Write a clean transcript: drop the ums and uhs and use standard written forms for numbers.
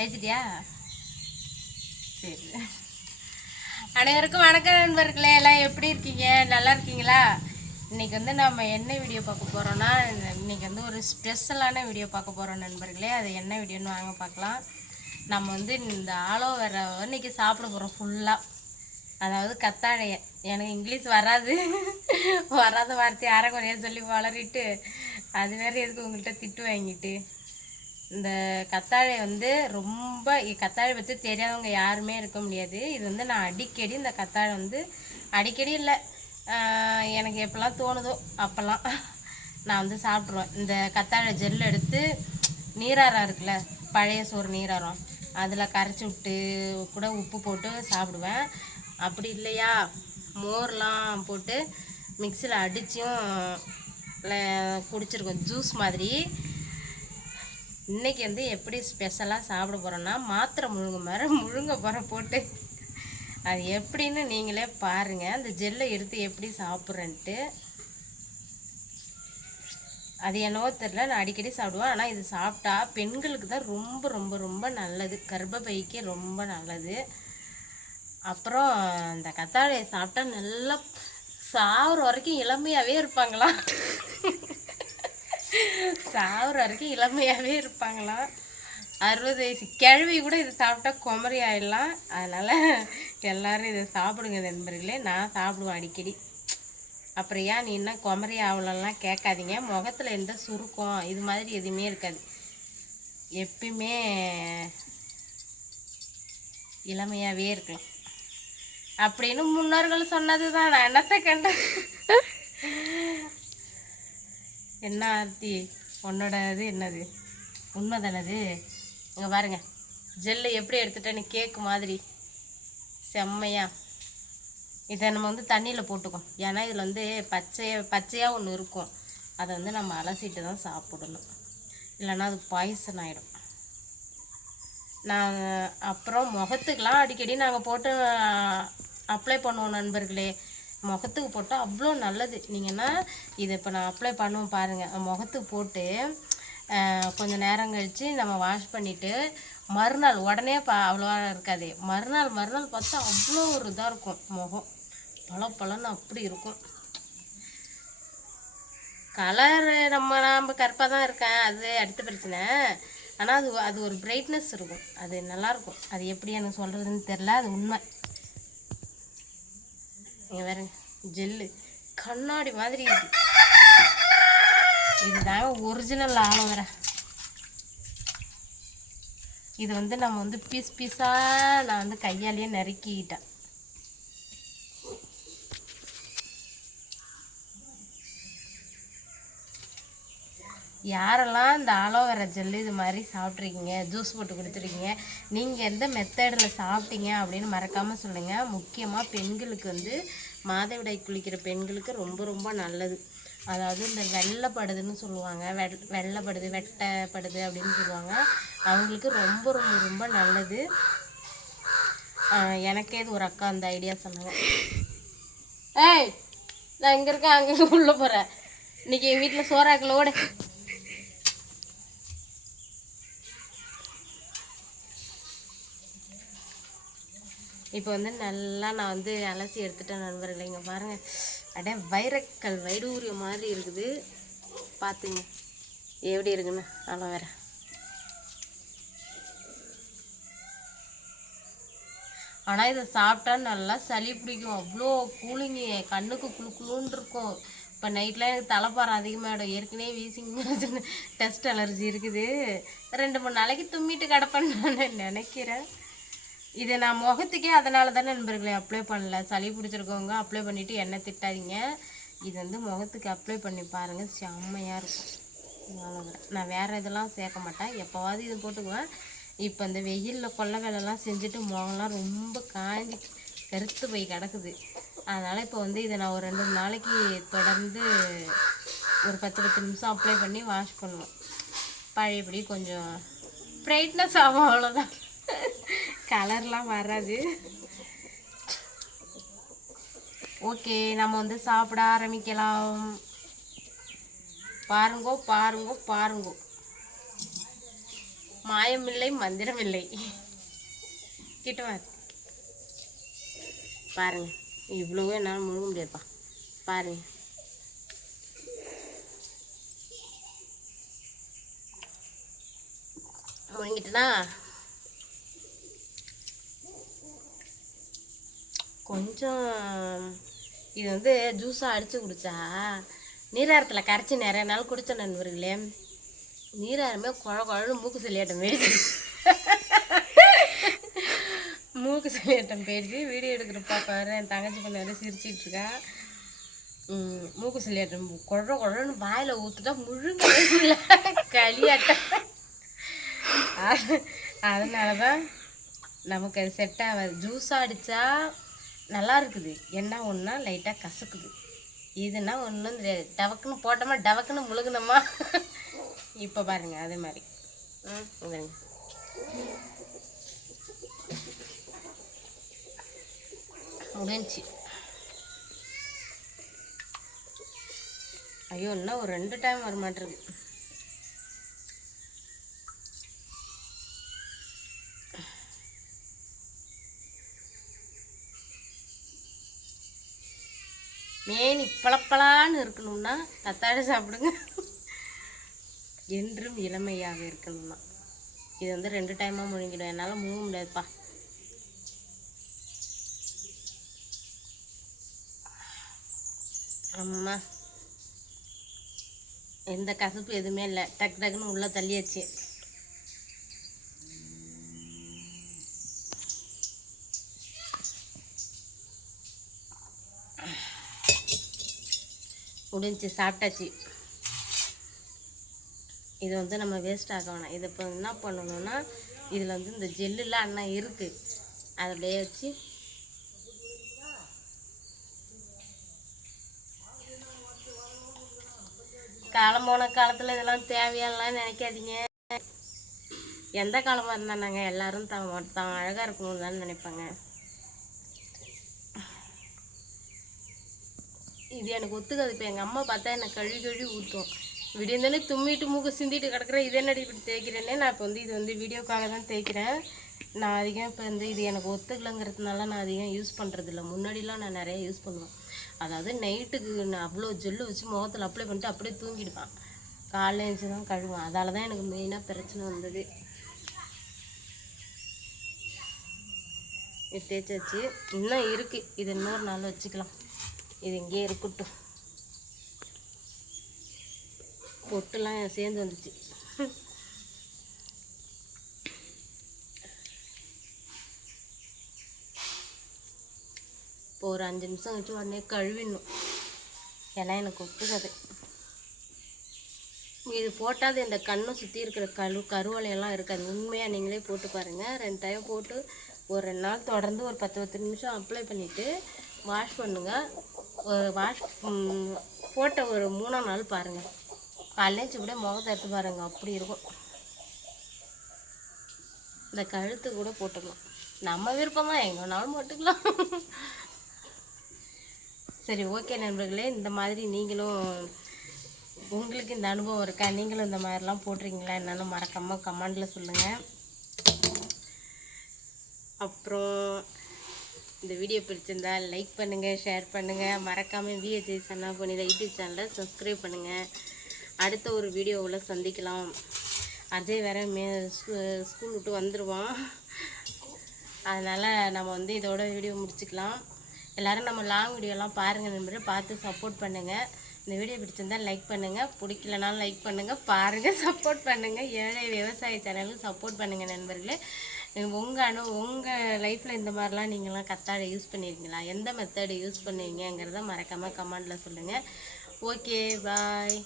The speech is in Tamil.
எழுதிட்டியா? சரி. அனைவருக்கும் வணக்கம் நண்பர்களே, எல்லாம் எப்படி இருக்கீங்க? நல்லா இருக்கீங்களா? இன்றைக்கி வந்து நம்ம என்ன வீடியோ பார்க்க போகிறோன்னா, இன்றைக்கி வந்து ஒரு ஸ்பெஷலான வீடியோ பார்க்க போகிறோம் நண்பர்களே. அது என்ன வீடியோன்னு வாங்க பார்க்கலாம். நம்ம வந்து இந்த ஆலோவேரா இன்றைக்கி சாப்பிட போகிறோம் ஃபுல்லாக. அதாவது கத்தாழைய, எனக்கு இங்கிலீஷ் வராது, வராத வார்த்தை அரைக்குறையாக சொல்லி வளரிட்டு அது வேறு எதுக்கு உங்கள்கிட்ட திட்டு வாங்கிட்டு. இந்த கத்தாழை வந்து ரொம்ப, கத்தாழை பற்றி தெரியாதவங்க யாருமே இருக்க முடியாது. இது வந்து நான் அடிக்கடி இந்த கத்தாழை வந்து அடிக்கடி இல்லை, எனக்கு எப்போல்லாம் தோணுதோ அப்போல்லாம் நான் வந்து சாப்பிட்ருவேன். இந்த கத்தாழை ஜெல் எடுத்து நீராரம் இருக்குல்ல, பழைய சோறு நீராரம், அதில் கரைச்சி விட்டு கூட உப்பு போட்டு சாப்பிடுவேன். அப்படி இல்லையா மோர்லாம் போட்டு மிக்சியில் அடித்தும் குடிச்சிருக்கோம் ஜூஸ் மாதிரி. இன்றைக்கி வந்து எப்படி ஸ்பெஷலாக சாப்பிட போகிறோன்னா, மாத்திரை முழுங்க போகிறேன் போட்டு. அது எப்படின்னு நீங்களே பாருங்கள். அந்த ஜெல்லை எடுத்து எப்படி சாப்பிட்றேன்ட்டு. அது என்னவோ தெரில, நான் அடிக்கடி சாப்பிடுவேன். ஆனால் இது சாப்பிட்டா பெண்களுக்கு தான் ரொம்ப ரொம்ப ரொம்ப நல்லது, கர்ப்பப்பைக்கு ரொம்ப நல்லது. அப்புறம் இந்த கத்தாழையை சாப்பிட்டா நல்லா சாகுற வரைக்கும் இளமையாகவே இருப்பாங்களாம். சாகுற வரைக்கும் இளமையாகவே இருப்பாங்களாம். 60 வயசு கிழவி கூட இது சாப்பிட்டா குமரி ஆயிடலாம். அதனால் எல்லோரும் இதை சாப்பிடுங்க நண்பர்களே. நான் சாப்பிடுவேன் அடிக்கடி. அப்புறம் ஏன் நீ என்ன குமரி ஆகலாம் கேட்காதீங்க. முகத்தில் எந்த சுருக்கம் இது மாதிரி எதுவுமே இருக்காது, எப்பயுமே இளமையாகவே இருக்கலாம் அப்படின்னு முன்னோர்கள் சொன்னது தான். நான் என்னத்தை கண்டேன். என்ன ஆர்த்தி உன்னோட இது என்னது உண்மை தானது? இங்கே பாருங்கள், ஜெல்லு எப்படி எடுத்துட்டேன்னு கேக்கு மாதிரி செம்மையா. இதை நம்ம வந்து தண்ணியில் போட்டுக்கோம். ஏன்னா இதில் வந்து பச்சையாக ஒன்று இருக்கும், அதை வந்து நம்ம அலசிட்டு தான் சாப்பிடணும், இல்லைன்னா அது பாய்சன் ஆகிடும். நாங்கள் அப்புறம் முகத்துக்கெலாம் அடிக்கடி நாங்கள் போட்டு அப்ளை பண்ணுவோம் நண்பர்களே. முகத்துக்கு போட்டால் அவ்வளோ நல்லது. நீங்கன்னா இதை இப்போ நான் அப்ளை பண்ணுவோம் பாருங்கள். முகத்துக்கு போட்டு கொஞ்சம் நேரம் கழித்து நம்ம வாஷ் பண்ணிவிட்டு மறுநாள் உடனே அவ்வளோவா இருக்காது, மறுநாள் பார்த்தா அவ்வளோ ஒரு இதாக இருக்கும், முகம் பழன்னு அப்படி இருக்கும். கலர் நம்ம கருப்பாக தான் இருக்கேன், அது அடுத்த பிரச்சனை. ஆனால் அது ஒரு பிரைட்னஸ் இருக்கும், அது நல்லாயிருக்கும். அது எப்படி எனக்கு சொல்கிறதுன்னு தெரில, அது உண்மை. இங்கே வேற ஜெல்லு கண்ணாடி மாதிரி இருக்கு. இதுதாங்க ஒரிஜினல் ஆலோவேரா. இது வந்து நம்ம வந்து பீஸாக நான் வந்து கையாலேயே நறுக்கிக்கிட்டேன். யாரெல்லாம் இந்த ஆலோவேரா ஜெல்லு இது மாதிரி சாப்பிட்ருக்கீங்க, ஜூஸ் போட்டு கொடுத்துருக்கீங்க, நீங்கள் எந்த மெத்தடில் சாப்பிட்டீங்க அப்படின்னு மறக்காமல் சொல்லுங்கள். முக்கியமாக பெண்களுக்கு வந்து மாதவிடாய் குளிக்கிற பெண்களுக்கு ரொம்ப ரொம்ப நல்லது. அதாவது இந்த வெள்ளைப்படுதுன்னு சொல்லுவாங்க, வெள்ளைப்படுது வெட்டைப்படுது அப்படின்னு சொல்லுவாங்க, அவங்களுக்கு ரொம்ப ரொம்ப ரொம்ப நல்லது. எனக்கே இது ஒரு அக்கா அந்த ஐடியா சொன்னாங்க. ஏய், நான் இங்கே இருக்கேன், அங்கே உள்ளே போகிறேன், இன்றைக்கி எங்கள் வீட்டில் சோறாக்கில் ஓட. இப்போ வந்து நல்லா நான் வந்து அலசி எடுத்துட்டேன் நண்பர்களே. இங்கே பாருங்கள், அப்படியே வைரக்கல் வைடூரியம் மாதிரி இருக்குது, பார்த்துங்க எப்படி இருக்குன்னு. ஆலோவேரா ஆனால் இதை சாப்பிட்டா நல்லா சளி பிடிக்கும், அவ்வளோ கூலிங்கு, கண்ணுக்கு குளுன்னு இருக்கும். இப்போ நைட்லாம் எனக்கு தலைப்பாரம் அதிகமாகிடும், ஏற்கனவே வீசிங் டெஸ்ட் அலர்ஜி இருக்குது. 2-3 நாளைக்கு தும்மிட்டு கிடப்பேன்னு நான் நினைக்கிறேன். இதை நான் முகத்துக்கே அதனால தானே நண்பர்களே அப்ளை பண்ணல. சளி பிடிச்சிருக்கவங்க அப்ளை பண்ணிவிட்டு எண்ணெய் திட்டாதீங்க. இது வந்து முகத்துக்கு அப்ளை பண்ணி பாருங்கள், செம்மையாக இருக்கும். அவ்வளோதான், நான் வேறு இதெல்லாம் சேர்க்க மாட்டேன், எப்போவாது இது போட்டுக்குவேன். இப்போ இந்த வெயிலில் கொல்லை வேலைலாம் செஞ்சுட்டு முகம்லாம் ரொம்ப காஞ்சி கருத்து போய் கிடக்குது. அதனால் இப்போ வந்து இதை நான் ஒரு 2-3 நாளைக்கு தொடர்ந்து ஒரு 10-10 நிமிஷம் அப்ளை பண்ணி வாஷ் பண்ணுவேன். பழையபடி கொஞ்சம் பிரைட்னஸ் ஆகும், அவ்வளோதான், கலர்லாம் வராது. ஓகே, நம்ம வந்து சாப்பிட ஆரம்பிக்கலாம். பாருங்கோ. மாயமில்லை மந்திரமில்லை. கிட்ட வா பாருங்க, இவ்வளவு என்னால் முழுக முடியாதுப்பா. பாருங்க, முழுங்கிட்டுனா கொஞ்சம் இது வந்து ஜூஸாக அடித்து குடித்தா நீராரத்தில் கரைச்சி நிறைய நாள் குடித்த நண்பர்களே, நீராரமே குழன்னு மூக்கு சொல்லியாட்டம் போயிடுச்சு. மூக்கு சொல்லியாட்டம் போயிடுச்சு. வீடியோ எடுக்கிற பாப்பாரு என் தங்கச்சி பண்ண சிரிச்சிட்டு இருக்கா. மூக்கு சொல்லியாட்டம் குழன்னு வாயில் ஊற்றுட்டா முழுங்க களியாட்டம். அதனால தான் நமக்கு அது செட் ஆகாது. ஜூஸாக அடித்தா நல்லா இருக்குது, என்ன ஒன்றா லைட்டாக கசக்குது. இதுனா ஒன்றும் தெரியாது, டவக்குன்னு போட்டோமா டவக்குன்னு முழுகுனோமா. இப்போ பாருங்கள் அதே மாதிரி முடிஞ்சு. ஐயோ இன்னும் ஒரு 2 டைம் வர மாட்டேருக்கு. மேனி பளப்பளான்னு இருக்கணும்னா கத்தாழை சாப்பிடுங்க. என்றும் இளமையாக இருக்கணும்னா இது வந்து 2 டைமாக முழுங்கிடும். என்னால் முழுங்க முடியாதுப்பா. அம்மா எந்த கசப்பு எதுவுமே இல்லை, டக்கு டக்குன்னு உள்ளே தள்ளியாச்சு. முடிஞ்சு சாப்பிட்டாச்சு. இது வந்து நம்ம வேஸ்ட் ஆக வேணாம். இதை இப்போ என்ன பண்ணணும்னா இதில் வந்து இந்த ஜெல்லுலாம் அண்ணா இருக்குது, அதை அப்படியே வச்சு காலம் போன காலத்தில் இதெல்லாம் தேவையானலாம் நினைக்காதீங்க. எந்த காலமாக இருந்தானாங்க எல்லாரும் தான் அழகாக இருக்கணும்னு தான் நினைப்பாங்க. இது எனக்கு ஒத்துக்காது. இப்போ எங்கள் அம்மா பார்த்தா என்னை கழுவி ஊற்றும். விடியந்தானே தும்மிட்டு மூக்கு சிந்திட்டு கிடக்குறேன், இது என்னடி இப்படி தேய்க்கிறேன்னே. நான் இப்போ வந்து இது வந்து வீடியோக்காக தான் தேய்க்கிறேன். நான் அதிகம் இப்போ வந்து இது எனக்கு ஒத்துக்கலைங்கிறதுனால நான் அதிகம் யூஸ் பண்ணுறதில்ல. முன்னாடிலாம் நான் நிறைய யூஸ் பண்ணுவேன். அதாவது நைட்டுக்கு நான் அவ்வளோ ஜெல்லு வச்சு முகத்தில் அப்ளை பண்ணிட்டு அப்படியே தூங்கிடுவேன். காலைல எழுந்து தான் கழுவேன். அதால தான் எனக்கு மெயினாக பிரச்சனை வந்தது. இது தேய்ச்சாச்சு, இன்னும் இருக்குது. இது இன்னொரு நாள் வச்சுக்கலாம். இது இங்கே இருக்கட்டும். பொட்டுலாம் சேர்ந்து வந்துச்சு. இப்போ ஒரு 5 நிமிஷம் வச்சு உடனே கழுவிடணும். ஏன்னா எனக்கு ஒத்துக்காது. இது போட்டாது இந்த கண்ணை சுற்றி இருக்கிற கருவலையெல்லாம் இருக்காது. உண்மையாக நீங்களே போட்டு பாருங்கள். 2 டைம் போட்டு ஒரு 2 நாள் தொடர்ந்து ஒரு 10-10 நிமிஷம் அப்ளை பண்ணிவிட்டு வாஷ் பண்ணுங்கள். வாஷ் போட்ட ஒரு 3ஆம் நாள் பாருங்கள், காலைச்சு கூட முகத்தை எடுத்து பாருங்கள், அப்படி இருக்கும். இந்த கழுத்து கூட போட்டுக்கலாம், நம்ம விருப்பம் தான், எங்கேனாலும் போட்டுக்கலாம். சரி ஓகே நண்பர்களே, இந்த மாதிரி நீங்களும் உங்களுக்கு இந்த அனுபவம் இருக்கா? நீங்களும் இந்த மாதிரிலாம் போட்டிருக்கீங்களா என்னென்னு மறக்காமல் கமெண்டில் சொல்லுங்கள். அப்புறம் இந்த வீடியோ பிடிச்சிருந்தா லைக் பண்ணுங்கள், ஷேர் பண்ணுங்கள். மறக்காமல் விஜய் சன்னா பண்ணித யூடியூப் சேனலை சப்ஸ்கிரைப் பண்ணுங்கள். அடுத்த ஒரு வீடியோவில் சந்திக்கலாம். அஜய் வேறு ஸ்கூல் விட்டு வந்துடுவான். அதனால் நம்ம வந்து இதோட வீடியோ முடிச்சுக்கலாம். எல்லோரும் நம்ம லாங் வீடியோலாம் பாருங்கள் நண்பர்களே, பார்த்து சப்போர்ட் பண்ணுங்கள். இந்த வீடியோ பிடிச்சிருந்தால் லைக் பண்ணுங்கள், பிடிக்கலனாலும் லைக் பண்ணுங்கள், பாருங்கள், சப்போர்ட் பண்ணுங்கள். ஏழை விவசாய சேனலுக்கு சப்போர்ட் பண்ணுங்கள் நண்பர்களே. உங்கள் லைஃப்பில் இந்த மாதிரிலாம் நீங்களாம் கத்தாழை யூஸ் பண்ணியிருக்கீங்களா? எந்த மெத்தடு யூஸ் பண்ணுவீங்கிறத மறக்காமல் கமெண்டில் சொல்லுங்கள். Okay bye.